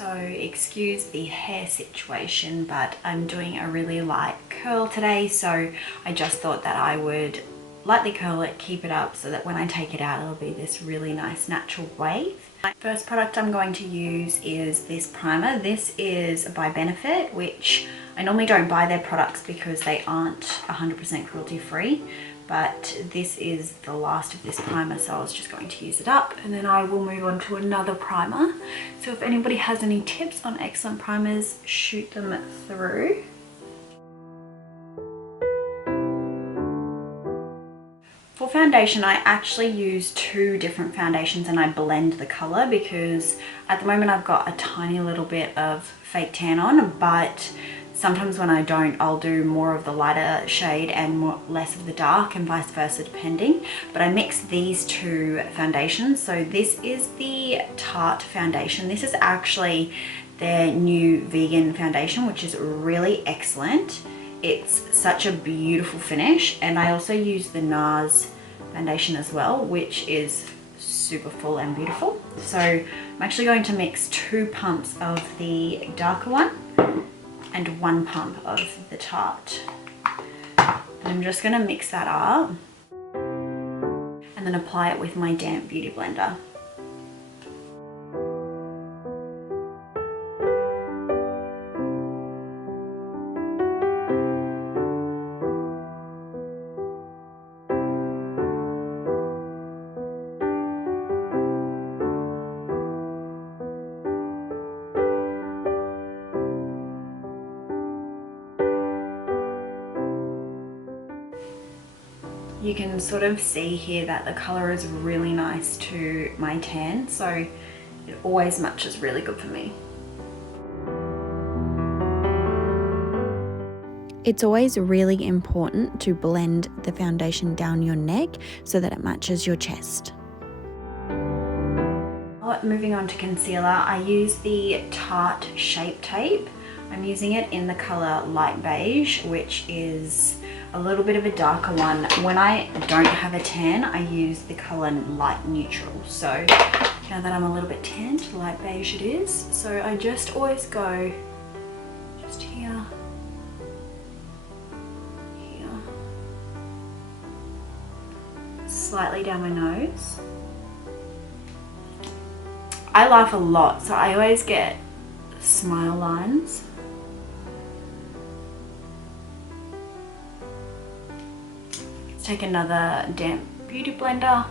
So excuse the hair situation, but I'm doing a really light curl today, so I just thought that I would lightly curl it, keep it up so that when I take it out it'll be this really nice natural wave. My first product I'm going to use is this primer. This is by Benefit, which I normally don't buy their products because they aren't 100% cruelty free, but this is the last of this primer, so I was just going to use it up and then I will move on to another primer. So if anybody has any tips on excellent primers, shoot them through. For foundation, I actually use two different foundations and I blend the color because at the moment I've got a tiny little bit of fake tan on, but sometimes when I don't, I'll do more of the lighter shade and less of the dark and vice versa depending. But I mix these two foundations. So this is the Tarte foundation. This is actually their new vegan foundation, which is really excellent. It's such a beautiful finish, and I also use the NARS foundation as well, which is super full and beautiful. So I'm actually going to mix 2 pumps of the darker one and 1 pump of the Tarte. And I'm just going to mix that up and then apply it with my damp beauty blender. You can sort of see here that the color is really nice to my tan, so it always matches really good for me. It's always really important to blend the foundation down your neck so that it matches your chest. Moving on to concealer, I use the Tarte Shape Tape. I'm using it in the color light beige, which is a little bit of a darker one. When I don't have a tan, I use the color light neutral. So now that I'm a little bit tanned, light beige it is. So I just always go just here, here, slightly down my nose. I laugh a lot, so I always get smile lines. Let's take another damp beauty blender.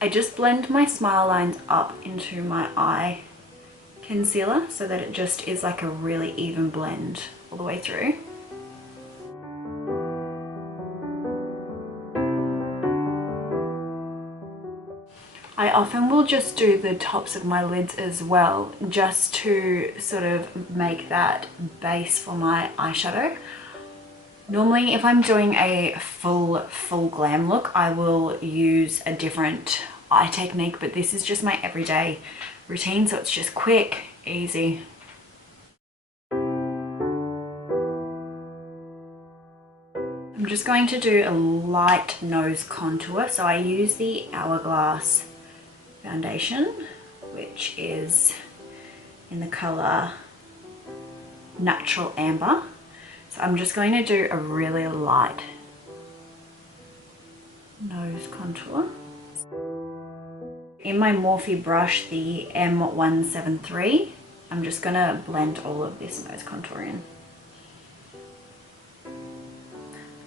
I just blend my smile lines up into my eye concealer so that it just is like a really even blend all the way through. I often will just do the tops of my lids as well, just to sort of make that base for my eyeshadow. Normally, if I'm doing a full glam look, I will use a different eye technique, but this is just my everyday routine, so it's just quick, easy. I'm just going to do a light nose contour, so I use the Hourglass foundation, which is in the color Natural Amber. So I'm just going to do a really light nose contour. In my Morphe brush, the M173, I'm just going to blend all of this nose contour in.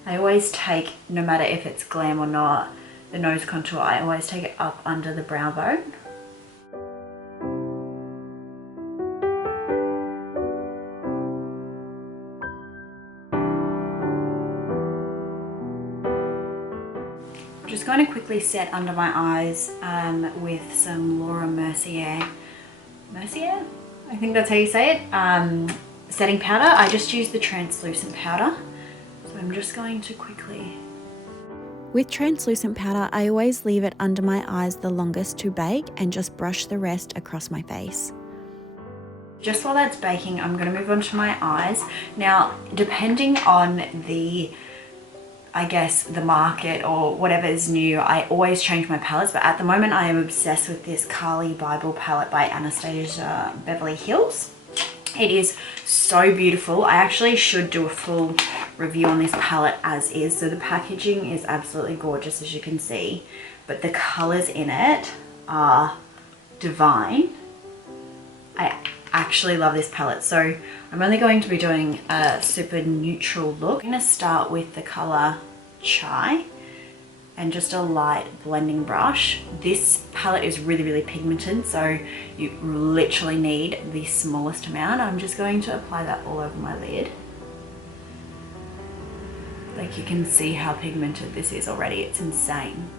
I always take, no matter if it's glam or not, the nose contour, I always take it up under the brow bone. I'm just going to quickly set under my eyes with some Mercier, I think that's how you say it, setting powder. I just use the translucent powder, so I'm just going to quickly. With translucent powder, I always leave it under my eyes the longest to bake and just brush the rest across my face. Just while that's baking, I'm going to move on to my eyes. Now, depending on the I guess, the market or whatever is new, I always change my palettes, but at the moment I am obsessed with this Carli Bybel palette by Anastasia Beverly Hills. It is so beautiful. I actually should do a full review on this palette as is. So the packaging is absolutely gorgeous, as you can see, but the colors in it are divine. I actually love this palette. So I'm only going to be doing a super neutral look. I'm going to start with the color Chai and just a light blending brush. This palette is really pigmented, so you literally need the smallest amount. I'm just going to apply that all over my lid. Like, you can see how pigmented this is already. It's insane.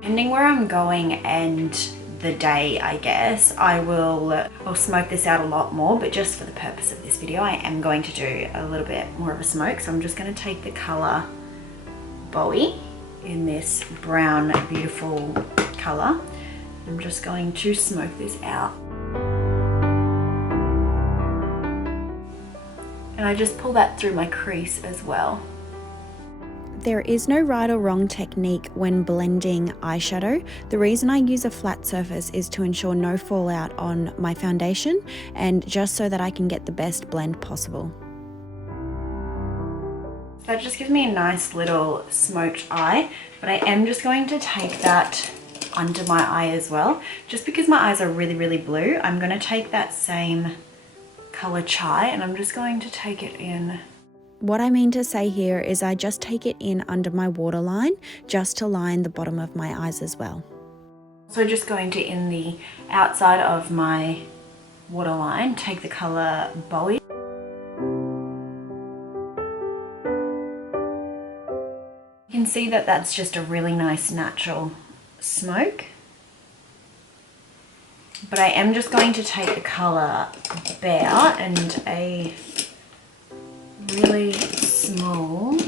Depending where I'm going and the day, I guess, I'll smoke this out a lot more, but just for the purpose of this video, I am going to do a little bit more of a smoke. So I'm just going to take the color Bowie in this brown, beautiful color. I'm just going to smoke this out. And I just pull that through my crease as well. There is no right or wrong technique when blending eyeshadow. The reason I use a flat surface is to ensure no fallout on my foundation and just so that I can get the best blend possible. That just gives me a nice little smoked eye, but I am just going to take that under my eye as well. Just because my eyes are really blue, I'm going to take that same color Chai and I'm just going to take it in. What I mean to say here is I just take it in under my waterline just to line the bottom of my eyes as well. So just going to, in the outside of my waterline, take the color Bowie. You can see that that's just a really nice natural smoke. But I am just going to take the color Bear and a really small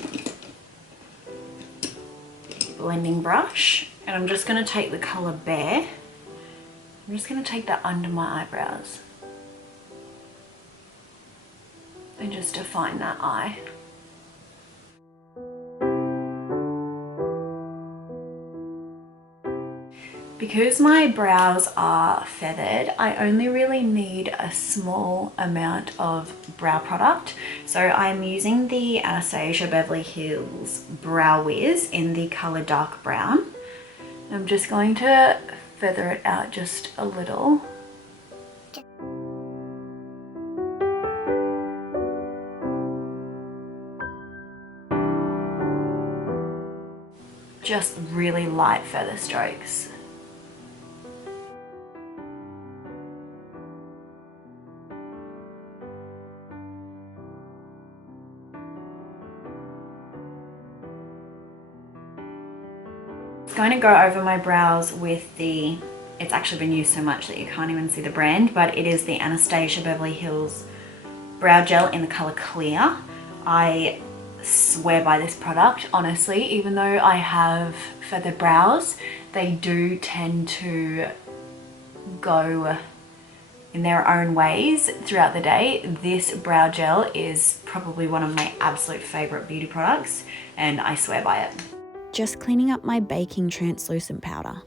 blending brush, and I'm just going to take the color Bear. I'm just going to take that under my eyebrows and just define that eye. Because my brows are feathered, I only really need a small amount of brow product. So I'm using the Anastasia Beverly Hills Brow Wiz in the color dark brown. I'm just going to feather it out just a little. Just really light feather strokes. Going to go over my brows with the, it's actually been used so much that you can't even see the brand, but it is the Anastasia Beverly Hills Brow Gel in the color Clear. I swear by this product, honestly. Even though I have feathered brows, they do tend to go in their own ways throughout the day. This brow gel is probably one of my absolute favorite beauty products, and I swear by it. Just cleaning up my baking translucent powder.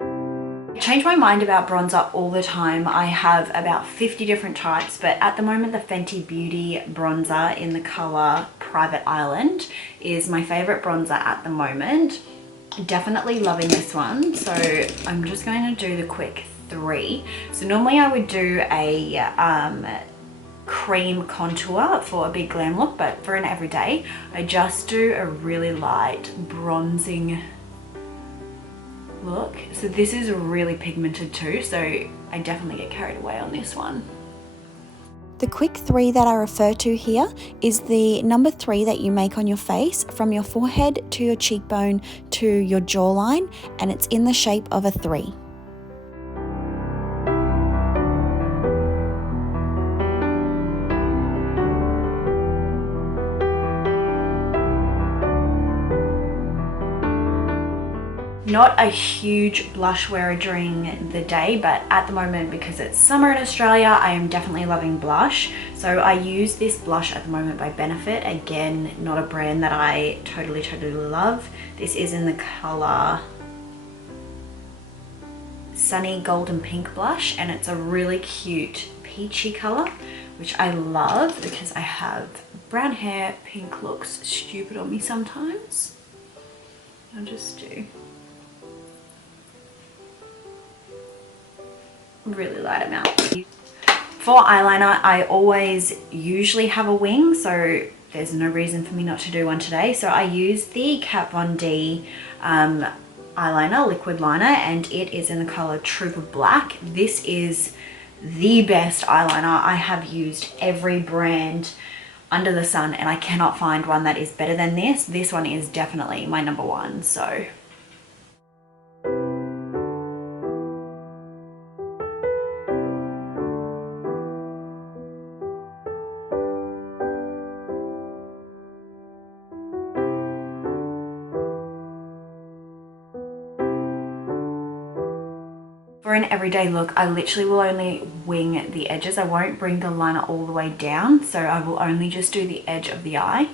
I change my mind about bronzer all the time. I have about 50 different types, but at the moment the Fenty Beauty bronzer in the color Private Island is my favorite bronzer at the moment. Definitely loving this one, so I'm just going to do the quick 3. So normally I would do a cream contour for a big glam look, but for an everyday I just do a really light bronzing look. So this is really pigmented too, so I definitely get carried away on this one. The quick 3 that I refer to here is the number 3 that you make on your face from your forehead to your cheekbone to your jawline, and it's in the shape of a 3. not a huge blush wearer during the day, but at the moment, because it's summer in Australia, I am definitely loving blush. So I use this blush at the moment by Benefit. Again, not a brand that I totally love. This is in the color Sunny Golden Pink blush, and it's a really cute peachy color, which I love because I have brown hair. Pink looks stupid on me sometimes. I'll just do really light amount. For eyeliner, I always usually have a wing, so there's no reason for me not to do one today. So I use the Kat Von D eyeliner, liquid liner, and it is in the color Trooper Black. This is the best eyeliner. I have used every brand under the sun and I cannot find one that is better than this. This one is definitely my number one. So for an everyday look, I literally will only wing the edges. I won't bring the liner all the way down, so I will only just do the edge of the eye.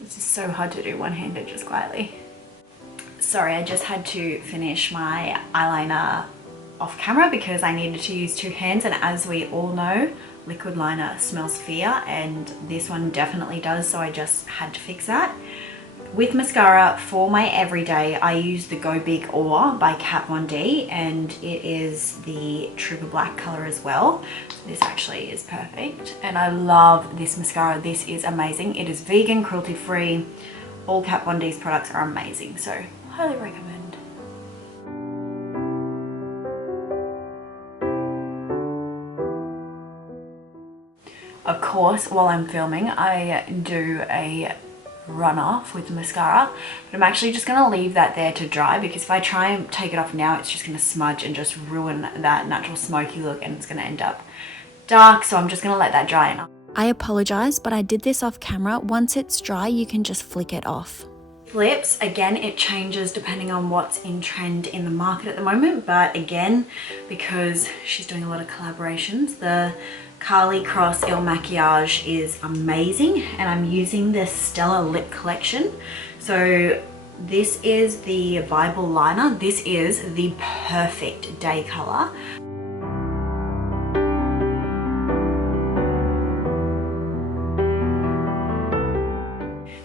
This is so hard to do one-handed just quietly. Sorry, I just had to finish my eyeliner off camera because I needed to use two hands, and as we all know, liquid liner smells fear, and this one definitely does, so I just had to fix that. With mascara, for my everyday, I use the Go Big Or by Kat Von D, and it is the Trooper Black color as well. So this actually is perfect, and I love this mascara. This is amazing. It is vegan, cruelty-free. All Kat Von D's products are amazing, so highly recommend. Of course, while I'm filming, I do a run off with the mascara, but I'm actually just going to leave that there to dry, because if I try and take it off now, it's just going to smudge and just ruin that natural smoky look, and it's going to end up dark, so I'm just going to let that dry enough. I apologize, but I did this off camera. Once it's dry, you can just flick it off. Lips, again, it changes depending on what's in trend in the market at the moment, but again, because she's doing a lot of collaborations, the Carli Cross Il Maquillage is amazing, and I'm using the Stella Lip Collection. So this is the Bybel liner. This is the perfect day color.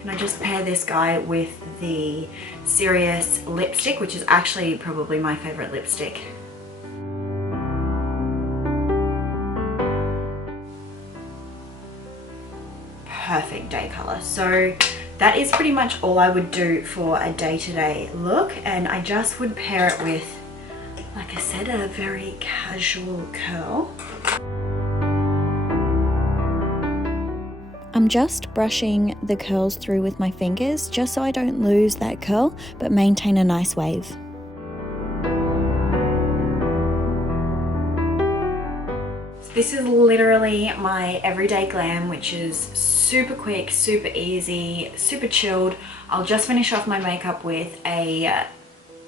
And I just pair this guy with the Serious lipstick, which is actually probably my favorite lipstick. Perfect day color. So that is pretty much all I would do for a day-to-day look, and I just would pair it with, like I said, a very casual curl. I'm just brushing the curls through with my fingers just so I don't lose that curl but maintain a nice wave. This is literally my everyday glam, which is super quick, super easy, super chilled. I'll just finish off my makeup with a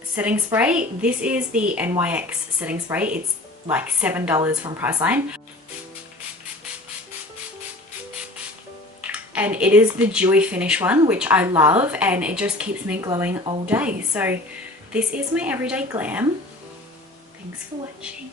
setting spray. This is the NYX setting spray. It's like $7 from Priceline. And it is the dewy finish one, which I love, and it just keeps me glowing all day. So this is my everyday glam. Thanks for watching.